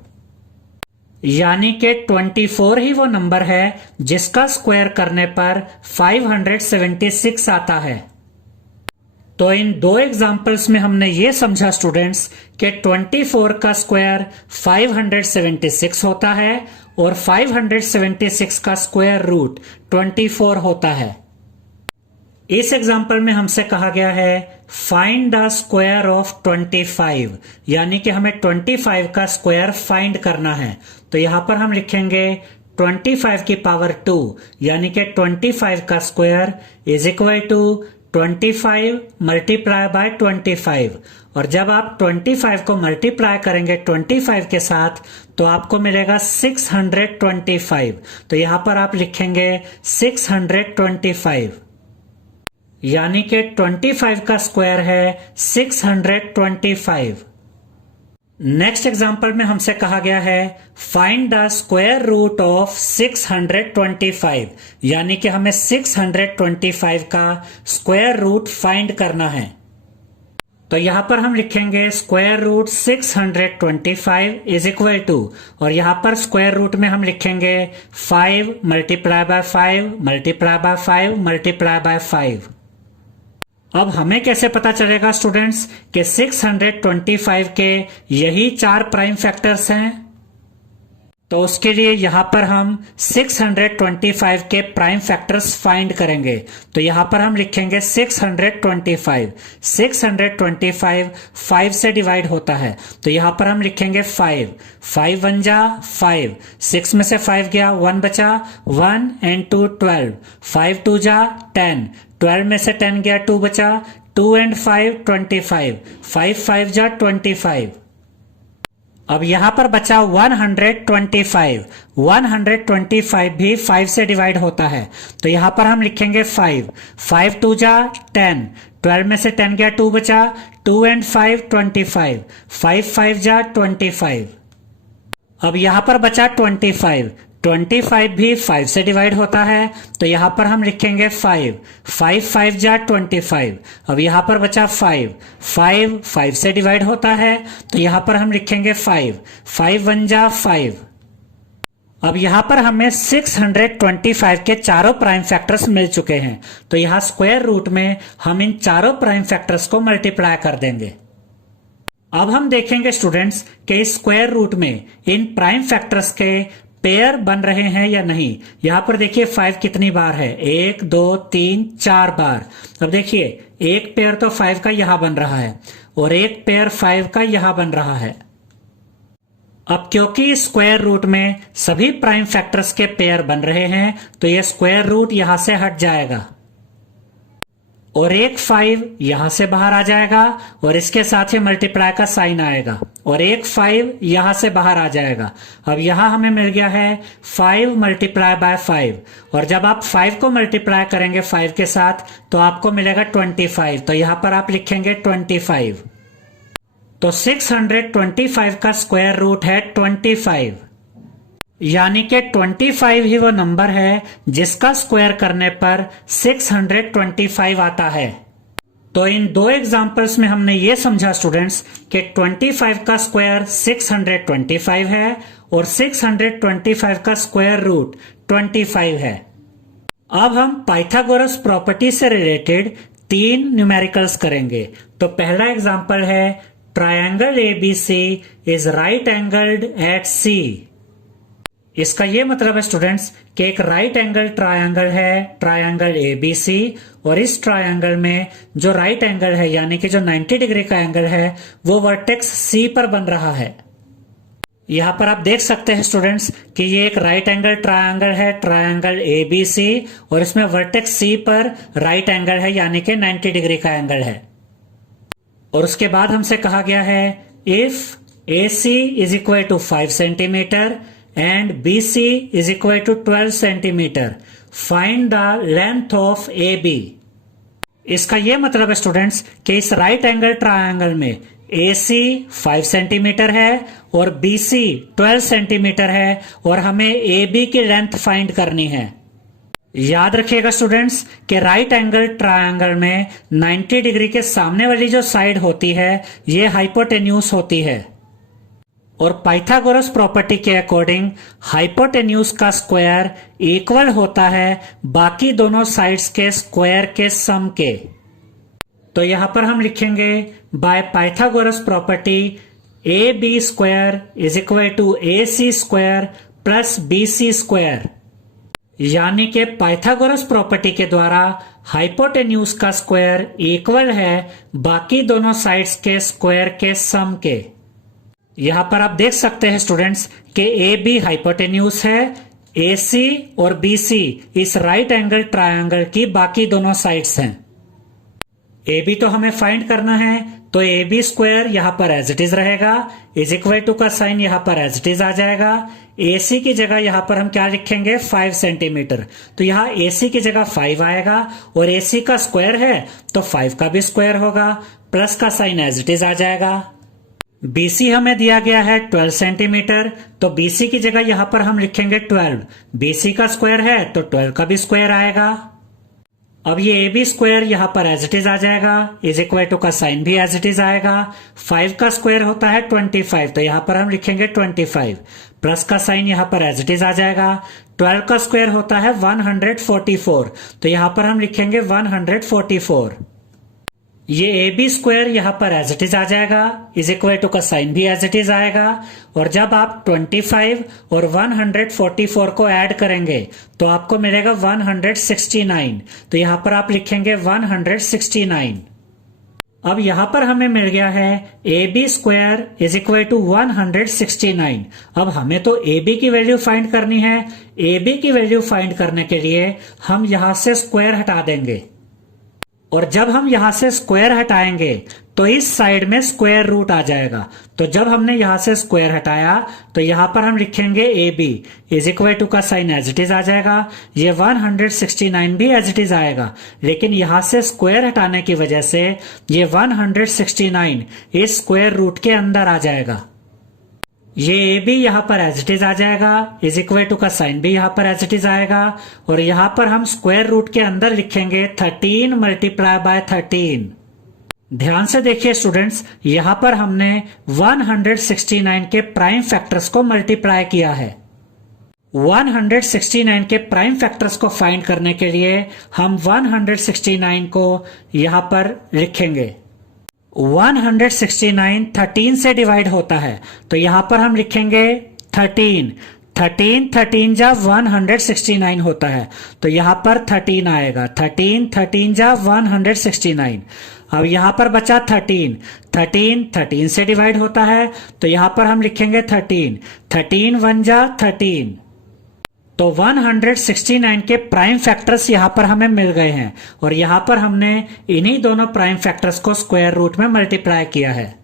यानी कि 24 ही वो नंबर है जिसका स्क्वायर करने पर 576 आता है। तो इन 2 एग्जाम्पल्स में हमने ये समझा स्टूडेंट्स कि 24 का स्क्वायर 576 होता है और 576 का स्क्वायर रूट 24 होता है। इस एग्जाम्पल में हमसे कहा गया है फाइंड द स्क्वायर ऑफ 25, यानी कि हमें 25 का स्क्वायर फाइंड करना है। तो यहां पर हम लिखेंगे 25 की पावर 2, यानी कि 25 का square is equal to 25 multiply by 25। और जब आप 25 को मल्टीप्लाई करेंगे 25 के साथ तो आपको मिलेगा 625। तो यहां पर आप लिखेंगे 625। यानी कि 25 का स्क्वायर है 625। नेक्स्ट एग्जांपल में हमसे कहा गया है find the square root of 625, यानी कि हमें 625 का स्क्वायर रूट फाइंड करना है। तो यहां पर हम लिखेंगे square root 625 is equal to, और यहां पर स्क्वायर रूट में हम लिखेंगे 5 multiply by 5 multiply by 5 multiply by 5। अब हमें कैसे पता चलेगा स्टूडेंट्स कि 625 के यही 4 प्राइम फैक्टर्स हैं? तो उसके लिए यहां पर हम 625 के प्राइम फैक्टर्स फाइंड करेंगे। तो यहां पर हम लिखेंगे 625 5 से डिवाइड होता है, तो यहां पर हम लिखेंगे 5 1 जा 5, 6 में से 5 गया 1 बचा, 1 and 2 12, 5 2 जा 10, 12 में से 10 गया 2 बचा, 2 and 5 25, 5 5 जा 25। अब यहां पर बचा 125, 125 भी 5 से डिवाइड होता है, तो यहां पर हम लिखेंगे 5 2 जा 10, 12 में से 10 गया 2 बचा, 2 and 5 25, 5 5 जा 25। अब यहां पर बचा 25 भी 5 से डिवाइड होता है, तो यहां पर हम लिखेंगे 5 5 जा 25। अब यहां पर बचा 5 से डिवाइड होता है, तो यहां पर हम लिखेंगे 5 1 जा 5। अब यहां पर हमें 625 के चारों प्राइम फैक्टर्स मिल चुके हैं, तो यहां स्क्वायर रूट में हम इन चारों प्राइम फैक्टर्स को मल्टीप्लाई कर देंगे। अब हम देखेंगे स्टूडेंट्स कि इस स्क्वायर रूट में इन प्राइम फैक्टर्स के पेयर बन रहे हैं या नहीं। यहां पर देखिए 5 कितनी बार है, 1 2 3 4 बार। अब देखिए एक पेयर तो 5 का यहां बन रहा है और एक पेयर 5 का यहां बन रहा है। अब क्योंकि स्क्वायर रूट में सभी प्राइम फैक्टर्स के पेयर बन रहे हैं, तो यह स्क्वायर रूट यहां से हट जाएगा और एक 5 यहां से बाहर आ जाएगा और इसके साथ ही मल्टीप्लाई का साइन आएगा और एक 5 यहां से बाहर आ जाएगा। अब यहां हमें मिल गया है 5 मल्टीप्लाई बाय 5, और जब आप 5 को मल्टीप्लाई करेंगे 5 के साथ तो आपको मिलेगा 25, तो यहां पर आप लिखेंगे 25। तो 625 का स्क्वायर रूट है 25, यानी कि 25 ही वो नंबर है जिसका स्क्वायर करने पर 625 आता है। तो इन दो एग्जांपल्स में हमने ये समझा स्टूडेंट्स कि 25 का स्क्वायर 625 है और 625 का स्क्वायर रूट 25 है। अब हम पाइथागोरस प्रॉपर्टी से रिलेटेड 3 न्यूमेरिकल्स करेंगे। तो पहला एग्जांपल है triangle ABC is right angled at C. इसका यह मतलब है स्टूडेंट्स कि एक राइट एंगल ट्रायंगल है ट्रायंगल एबीसी, और इस ट्रायंगल में जो राइट एंगल है यानी कि जो 90 डिग्री का एंगल है वो वर्टेक्स सी पर बन रहा है। यहां पर आप देख सकते हैं स्टूडेंट्स कि ये एक राइट एंगल ट्रायंगल है ट्रायंगल एबीसी, और इसमें वर्टेक्स सी पर राइट एंगल है यानी कि 90 डिग्री का एंगल है। और उसके बाद हमसे कहा गया है if AC is equal to 5 centimetre and BC is equal to 12 centimetre, find the length of AB। इसका यह मतलब है स्टूडेंट्स कि इस राइट एंगल ट्रायंगल में AC 5 सेंटीमीटर है और BC 12 सेंटीमीटर है और हमें AB की लेंथ फाइंड करनी है। याद रखिएगा स्टूडेंट्स कि राइट एंगल ट्रायंगल में 90 डिग्री के सामने वाली जो साइड होती है यह हाइपोटेन्यूज होती है, और पाइथागोरस प्रॉपर्टी के अकॉर्डिंग हाइपोटेन्यूज का स्क्वायर इक्वल होता है बाकी दोनों साइड्स के स्क्वायर के सम के। तो यहां पर हम लिखेंगे by Pythagoras property AB square is equal to AC square plus BC square, यानी कि पाइथागोरस प्रॉपर्टी के द्वारा हाइपोटेन्यूज का स्क्वायर इक्वल है बाकी दोनों साइड्स के स्क्वायर के सम के। यहां पर आप देख सकते हैं स्टूडेंट्स कि AB हाइपोटेन्यूज है, AC और BC इस राइट एंगल ट्रायंगल की बाकी दोनों साइड्स हैं। ए बी तो हमें फाइंड करना है, तो ए बी स्क्वायर यहां पर एज इट इज रहेगा, इज इक्वल टू का साइन यहां पर एज इट इज आ जाएगा। ए सी की जगह यहां पर हम क्या लिखेंगे 5 सेंटीमीटर, तो यहां ए सी की जगह 5 आएगा और ए सी का स्क्वायर है तो 5 का भी स्क्वायर होगा, प्लस का साइन एज इट इज आ जाएगा। BC हमें दिया गया है 12 सेंटीमीटर, तो BC की जगह यहां पर हम लिखेंगे 12, BC का स्क्वायर है तो 12 का भी स्क्वायर आएगा। अब ये ए बी स्क्वायर यहां पर एज इट इज आ जाएगा, इज इक्वल टू का साइन भी एज इट इज आएगा। 5 का स्क्वायर होता है 25, तो यहां पर हम लिखेंगे 25, प्लस का साइन यहां पर एज इट इज आ जाएगा। 12 का स्क्वायर होता है 144, तो यहां पर हम लिखेंगे 144। ये ए बी स्क्वायर यहां पर एज इट इज आ जाएगा, इज इक्वल टू का साइन भी एज इट इज आएगा। और जब आप 25 और 144 को ऐड करेंगे तो आपको मिलेगा 169, तो यहां पर आप लिखेंगे 169। अब यहां पर हमें मिल गया है A B square is equal to 169। अब हमें तो ए बी की वैल्यू फाइंड करनी है। ए बी की वैल्यू फाइंड करने के लिए हम यहां से स्क्वायर हटा देंगे, और जब हम यहां से स्क्वायर हटाएंगे तो इस साइड में स्क्वायर रूट आ जाएगा। तो जब हमने यहां से स्क्वायर हटाया तो यहां पर हम लिखेंगे A B is equal to का साइन एज इट इज आ जाएगा। ये 169 भी एज इट इज आएगा, लेकिन यहां से स्क्वायर हटाने की वजह से ये 169 इस स्क्वायर रूट के अंदर आ जाएगा। ये ए बी यहां पर एज इट इज आ जाएगा, इज इक्वल टू का साइन भी यहां पर एज इट इज आएगा, और यहां पर हम स्क्वायर रूट के अंदर लिखेंगे 13 मल्टीप्लाई बाय 13। ध्यान से देखिए स्टूडेंट्स, यहां पर हमने 169 के प्राइम फैक्टर्स को मल्टीप्लाई किया है। 169 के प्राइम फैक्टर्स को फाइंड करने के लिए हम 169 को यहां पर लिखेंगे। 169 13 से डिवाइड होता है, तो यहां पर हम लिखेंगे 13। 13 जा 169 होता है, तो यहां पर 13 आएगा। 13 जा 169। अब यहां पर बचा 13 से डिवाइड होता है, तो यहां पर हम लिखेंगे 13 1 जा 13। तो 169 के प्राइम फैक्टर्स यहां पर हमें मिल गए हैं, और यहां पर हमने इन्हीं दोनों प्राइम फैक्टर्स को स्क्वायर रूट में मल्टीप्लाई किया है।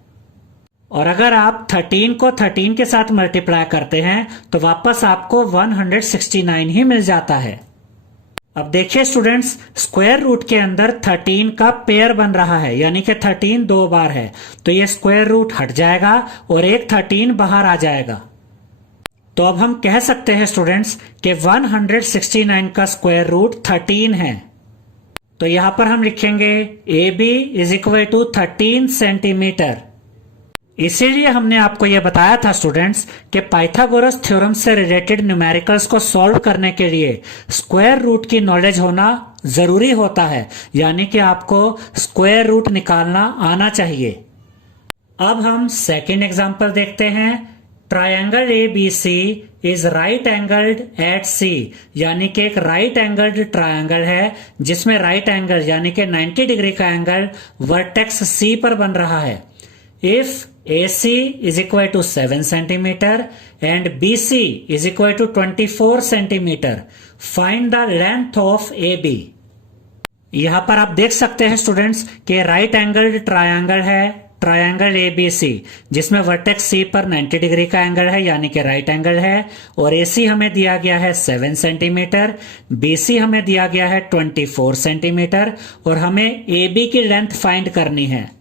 और अगर आप 13 को 13 के साथ मल्टीप्लाई करते हैं तो वापस आपको 169 ही मिल जाता है। अब देखिए स्टूडेंट्स, स्क्वायर रूट के अंदर 13 का पेयर बन रहा है, यानी कि 13 दो बार है, तो ये स्क्वायर रूट हट जाएगा और एक 13 बाहर आ जाएगा। तो अब हम कह सकते हैं स्टूडेंट्स कि 169 का स्क्वायर रूट 13 है। तो यहां पर हम लिखेंगे A B is equal to 13 centimetre. इसीलिए हमने आपको यह बताया था स्टूडेंट्स कि पाइथागोरस थ्योरम से रिलेटेड न्यूमेरिकल्स को सॉल्व करने के लिए स्क्वायर रूट की नॉलेज होना जरूरी होता है, यानी कि आपको स्क्वायर रूट निकालना आना चाहिए। अब हम सेकेंड एग्जाम्पल देखते हैं। Triangle A B C is right angled at C, यानी कि एक राइट एंगल्ड ट्रायंगल है जिसमें राइट एंगल यानी कि 90 डिग्री का एंगल वर्टेक्स सी पर बन रहा है। If AC is equal to 7 centimeter and BC is equal to 24 centimeter, find the length of AB। यहां पर आप देख सकते हैं स्टूडेंट्स कि राइट एंगल्ड ट्रायंगल है, ट्रायंगल ABC, जिसमें वर्टेक्स सी पर 90 डिग्री का एंगल है यानी कि राइट एंगल है, और AC हमें दिया गया है 7 सेंटीमीटर, BC हमें दिया गया है 24 सेंटीमीटर, और हमें AB की लेंथ फाइंड करनी है।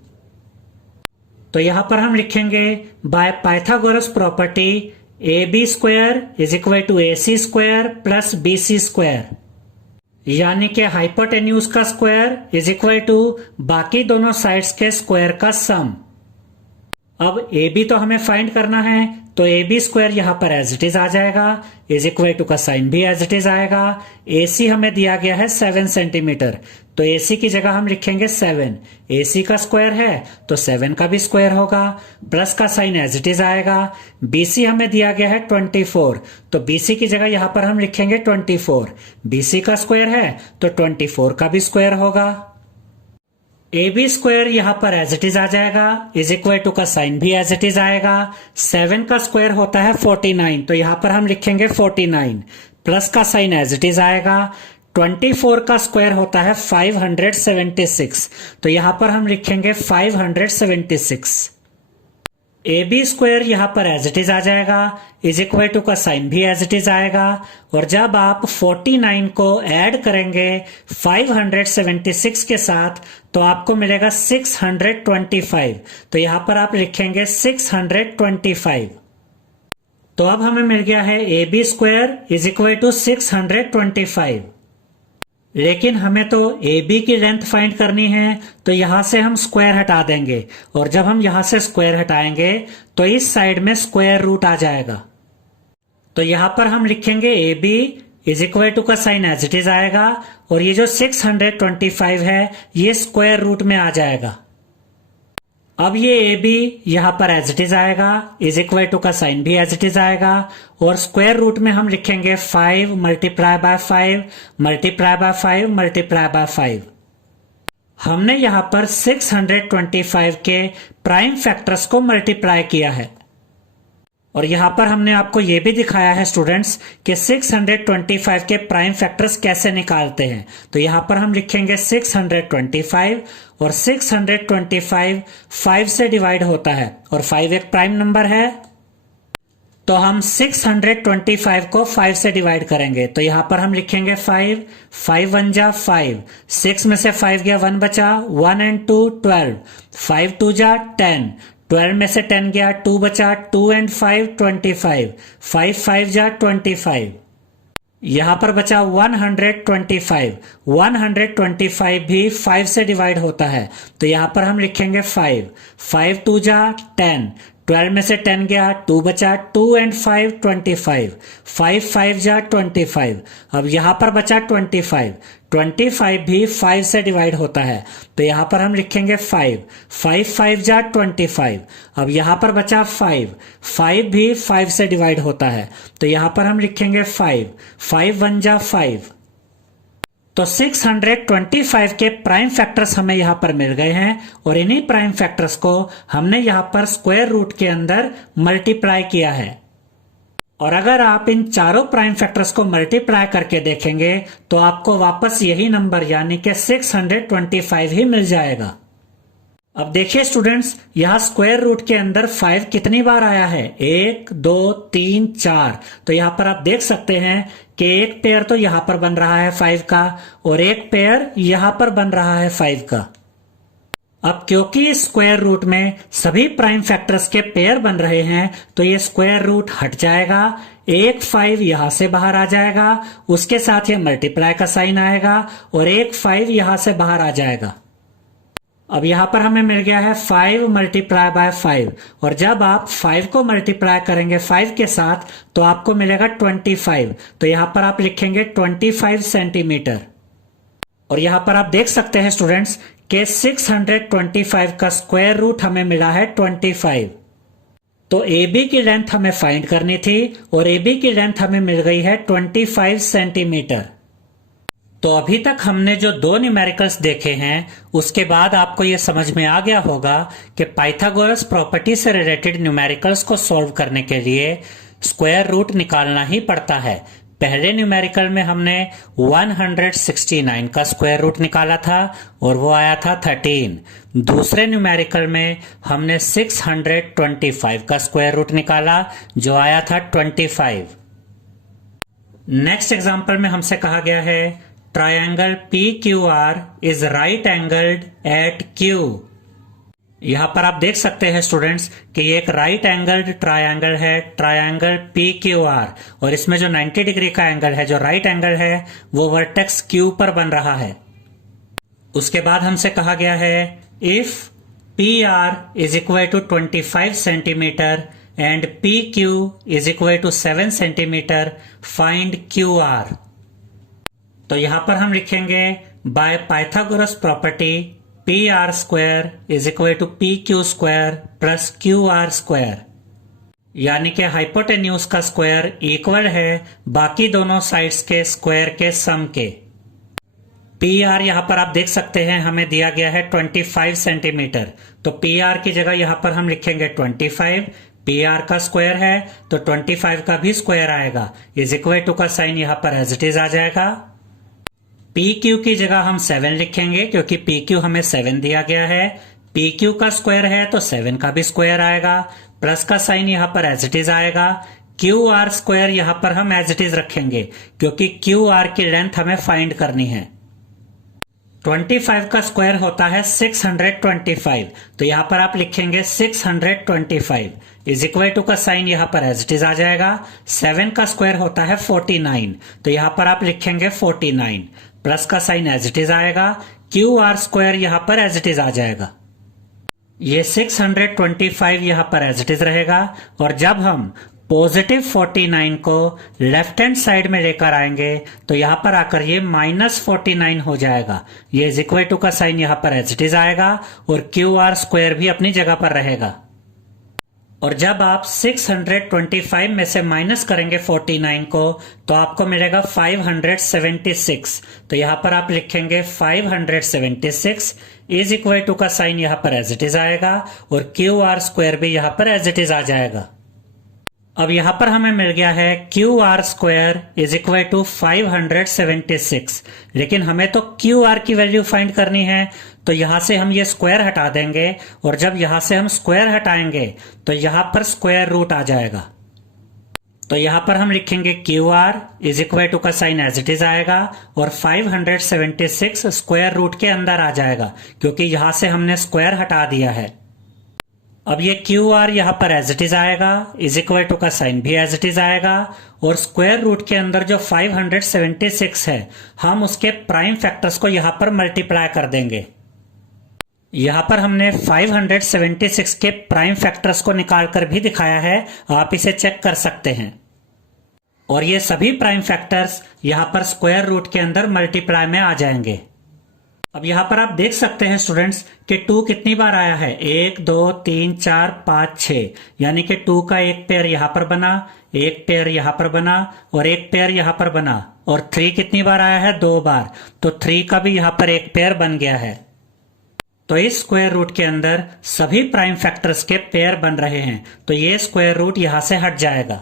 तो यहां पर हम लिखेंगे by Pythagoras property A B square is equal to A C square plus B C square, यानी कि हाइपोटेन्यूज का स्क्वायर इज इक्वल टू बाकी दोनों साइड्स के स्क्वायर का सम। अब ए बी तो हमें फाइंड करना है, तो ए बी स्क्वायर यहां पर एज इट इज आ जाएगा, इज इक्वल टू का साइन भी एज इट इज आएगा। ए सी हमें दिया गया है 7 सेंटीमीटर, तो ए सी की जगह हम लिखेंगे 7। ए सी का स्क्वायर है तो 7 का भी स्क्वायर होगा, प्लस का साइन एज इट इज आएगा। बी सी हमें दिया गया है 24, तो बी सी की जगह यहां पर हम लिखेंगे 24। बी सी का स्क्वायर है तो 24 का भी स्क्वायर होगा। ए बी स्क्वायर यहां पर एज इट इज आ जाएगा, इज इक्वल टू का साइन भी एज इट इज आएगा। 7 का स्क्वायर होता है 49, तो यहां पर हम लिखेंगे 49, प्लस का साइन एज इट इज आएगा। 24 का स्क्वायर होता है 576। तो यहां पर हम लिखेंगे 576। ए बी स्क्वायर यहां पर एज इट इज आ जाएगा, इज इक्वल टू का साइन भी एज इट इज आएगा। और जब आप 49 को ऐड करेंगे 576 के साथ तो आपको मिलेगा 625। तो यहां पर आप लिखेंगे 625। तो अब हमें मिल गया है A B square is equal to 625। लेकिन हमें तो ए बी की लेंथ फाइंड करनी है, तो यहां से हम स्क्वायर हटा देंगे। और जब हम यहां से स्क्वायर हटाएंगे तो इस साइड में स्क्वायर रूट आ जाएगा। तो यहां पर हम लिखेंगे A B is equal to का साइन एज इट इज आएगा, और ये जो 625 है ये स्क्वायर रूट में आ जाएगा। अब ये ए बी यहां पर एज इट इज आएगा, इज इक्वल टू का साइन भी एज इट इज आएगा, और स्क्वायर रूट में हम लिखेंगे 5 multiply by 5 multiply by 5 multiply by 5। हमने यहां पर 625 के प्राइम फैक्टर्स को मल्टीप्लाई किया है। और यहां पर हमने आपको यह भी दिखाया है स्टूडेंट्स कि 625 के प्राइम फैक्टर्स कैसे निकालते हैं। तो यहां पर हम लिखेंगे 625, और 625 5 से डिवाइड होता है, और 5 एक प्राइम नंबर है, तो हम 625 को 5 से डिवाइड करेंगे। तो यहां पर हम लिखेंगे 5, 5 1 जा 5, 6 में से 5 गया 1 बचा, 1 and 2 12, 5 2 जा 10, 12 में से 10 गया 2 बचा, 2 and 5 25, 5 5 जा 25। यहां पर बचा 125, 125 भी 5 से डिवाइड होता है। तो यहां पर हम लिखेंगे 5, 5 2 जा 10, 12 में से 10 गया 2 बचा, 2 and 5 25, 5 5 जा 25। अब यहां पर बचा 25, 25 भी 5 से डिवाइड होता है। तो यहां पर हम लिखेंगे 5, 5 5 जा 25। अब यहां पर बचा 5, 5 भी 5 से डिवाइड होता है। तो यहां पर हम लिखेंगे 5, 5 1 जा 5। तो 625 के प्राइम फैक्टर्स हमें यहां पर मिल गए हैं, और इन्हीं प्राइम फैक्टर्स को हमने यहां पर स्क्वायर रूट के अंदर मल्टीप्लाई किया है। और अगर आप इन चारों प्राइम फैक्टर्स को मल्टीप्लाई करके देखेंगे तो आपको वापस यही नंबर यानी कि 625 ही मिल जाएगा। अब देखिए स्टूडेंट्स, यहां स्क्वायर रूट के अंदर 5 कितनी बार आया है, 1 2 3 4। तो यहां पर आप देख सकते हैं कि एक पेयर तो यहां पर बन रहा है 5 का, और एक पेयर यहां पर बन रहा है 5 का। अब क्योंकि स्क्वायर रूट में सभी प्राइम फैक्टर्स के पेयर बन रहे हैं तो ये स्क्वायर रूट हट जाएगा, एक 5 यहां से बाहर आ जाएगा, उसके साथ ये मल्टीप्लाई का साइन आएगा, और एक 5 यहां से बाहर आ जाएगा। अब यहां पर हमें मिल गया है 5 मल्टीप्लाई बाय 5, और जब आप 5 को मल्टीप्लाई करेंगे 5 के साथ तो आपको मिलेगा 25। तो यहां पर आप लिखेंगे 25 सेंटीमीटर। और यहां पर आप देख सकते हैं स्टूडेंट्स कि 625 का स्क्वायर रूट हमें मिला है 25। तो ए बी की लेंथ हमें फाइंड करनी थी, और ए बी की लेंथ हमें मिल गई है 25 सेंटीमीटर। तो अभी तक हमने जो दो न्यूमेरिकल्स देखे हैं उसके बाद आपको यह समझ में आ गया होगा कि पाइथागोरस प्रॉपर्टी से रिलेटेड न्यूमेरिकल्स को सॉल्व करने के लिए स्क्वायर रूट निकालना ही पड़ता है। पहले न्यूमेरिकल में हमने 169 का स्क्वायर रूट निकाला था और वो आया था 13। दूसरे न्यूमेरिकल में हमने 625 का स्क्वायर रूट निकाला जो आया था 25। नेक्स्ट एग्जांपल में हमसे कहा गया है triangle PQR is right angled eight Q। यहां पर आप देख सकते हैं स्टूडेंट्स कि ये एक राइट एंगल्ड ट्रायंगल है, ट्रायंगल PQR, और इसमें जो 90 डिग्री का एंगल है, जो राइट एंगल है, वो वर्टेक्स Q पर बन रहा है। उसके बाद हमसे कहा गया है if PR is equal to 25 centimetre and PQ is equal to 7 centimetre, find QR। तो यहां पर हम लिखेंगे by Pythagoras property PR square is equal to PQ square plus QR square, यानी कि हाइपोटेन्यूज का स्क्वायर इक्वल है बाकी दोनों साइड्स के स्क्वायर के सम के। PR यहां पर आप देख सकते हैं हमें दिया गया है 25 सेंटीमीटर, तो PR की जगह यहां पर हम लिखेंगे 25। PR का स्क्वायर है तो 25 का भी स्क्वायर आएगा, इज इक्वल टू का साइन यहां पर एज इट इज आ जाएगा। पी क्यू की जगह हम 7 लिखेंगे क्योंकि पी क्यू हमें 7 दिया गया है। पी क्यू का स्क्वायर है तो 7 का भी स्क्वायर आएगा, प्लस का साइन यहां पर एज इट इज आएगा। क्यू आर स्क्वायर यहां पर हम एज इट इज रखेंगे क्योंकि क्यू आर की लेंथ हमें फाइंड करनी है। 25 का स्क्वायर होता है 625, तो यहां पर आप लिखेंगे 625 इज इक्वल टू का साइन यहां पर एज इट इज आ जाएगा। 7 का स्क्वायर होता है 49, तो यहां पर आप लिखेंगे 49, प्लस का साइन एज इट इज आएगा। क्यू आर स्क्वायर यहां पर एज इट इज आ जाएगा। ये 625 यहां पर एज इट इज रहेगा, और जब हम पॉजिटिव 49 को लेफ्ट हैंड साइड में लेकर आएंगे तो यहां पर आकर ये -49 हो जाएगा। ये इज इक्वल टू का साइन यहां पर एज इट इज आएगा और क्यू आर स्क्वायर भी अपनी जगह पर रहेगा। और जब आप 625 में से माइनस करेंगे 49 को तो आपको मिलेगा 576, तो यहां पर आप लिखेंगे 576 इज इक्वल टू का साइन यहां पर एज इट इज आएगा और क्यू आर स्क्वायर भी यहां पर एज इट इज आ जाएगा। अब यहां पर हमें मिल गया है Q R square is equal to 576, लेकिन हमें तो क्यू आर की वैल्यू फाइंड करनी है, तो यहां से हम ये स्क्वायर हटा देंगे, और जब यहां से हम स्क्वायर हटाएंगे तो यहां पर स्क्वायर रूट आ जाएगा। तो यहां पर हम लिखेंगे Q R is equal to का साइन एज इट इज आएगा और 576 स्क्वायर रूट के अंदर आ जाएगा क्योंकि यहां से हमने स्क्वायर हटा दिया है। अब ये क्यू आर यहां पर एज इट इज आएगा, इज इक्वल टू का साइन भी एज इट इज आएगा, और स्क्वायर रूट के अंदर जो 576 है हम उसके प्राइम फैक्टर्स को यहां पर मल्टीप्लाई कर देंगे। यहां पर हमने 576 के प्राइम फैक्टर्स को निकालकर भी दिखाया है, आप इसे चेक कर सकते हैं। और ये सभी प्राइम फैक्टर्स यहां पर स्क्वायर रूट के अंदर मल्टीप्लाई में आ जाएंगे। अब यहां पर आप देख सकते हैं स्टूडेंट्स कि 2 कितनी बार आया है, 1 2 3 4 5 6, यानी कि 2 का एक पेयर यहां पर बना, एक पेयर यहां पर बना और एक पेयर यहां पर बना। और 3 कितनी बार आया है, 2 बार, तो 3 का भी यहां पर एक पेयर बन गया है। तो इस स्क्वायर रूट के अंदर सभी प्राइम फैक्टर्स के पेयर बन रहे हैं, तो ये स्क्वायर रूट यहां से हट जाएगा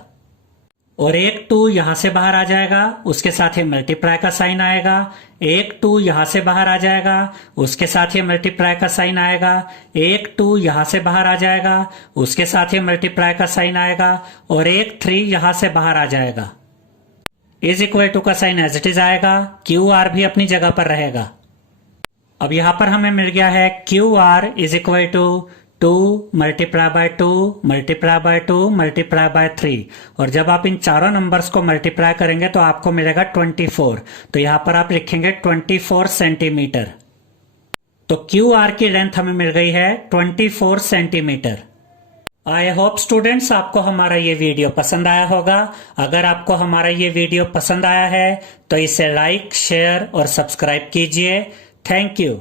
और एक 2 यहां से बाहर आ जाएगा, उसके साथ ही मल्टीप्लाई का साइन आएगा। एक 2 यहां से बाहर आ जाएगा, उसके साथ ही मल्टीप्लाई का साइन आएगा। एक 2 यहां से बाहर आ जाएगा, उसके साथ ही मल्टीप्लाई का साइन आएगा, और एक 3 यहां से बाहर आ जाएगा। इज इक्वल टू का साइन एज इट इज आएगा, क्यू आर भी अपनी जगह पर रहेगा। अब यहां पर हमें मिल गया है Q R is equal to 2 multiply by 2 multiply by 2 multiply by 3, और जब आप इन चारों नंबर्स को मल्टीप्लाई करेंगे तो आपको मिलेगा 24, तो यहां पर आप लिखेंगे 24 सेंटीमीटर। तो क्यू आर की लेंथ हमें मिल गई है 24 सेंटीमीटर। आई होप स्टूडेंट्स आपको हमारा ये वीडियो पसंद आया होगा। अगर आपको हमारा ये वीडियो पसंद आया है तो इसे लाइक, शेयर और सब्सक्राइब कीजिए। Thank you.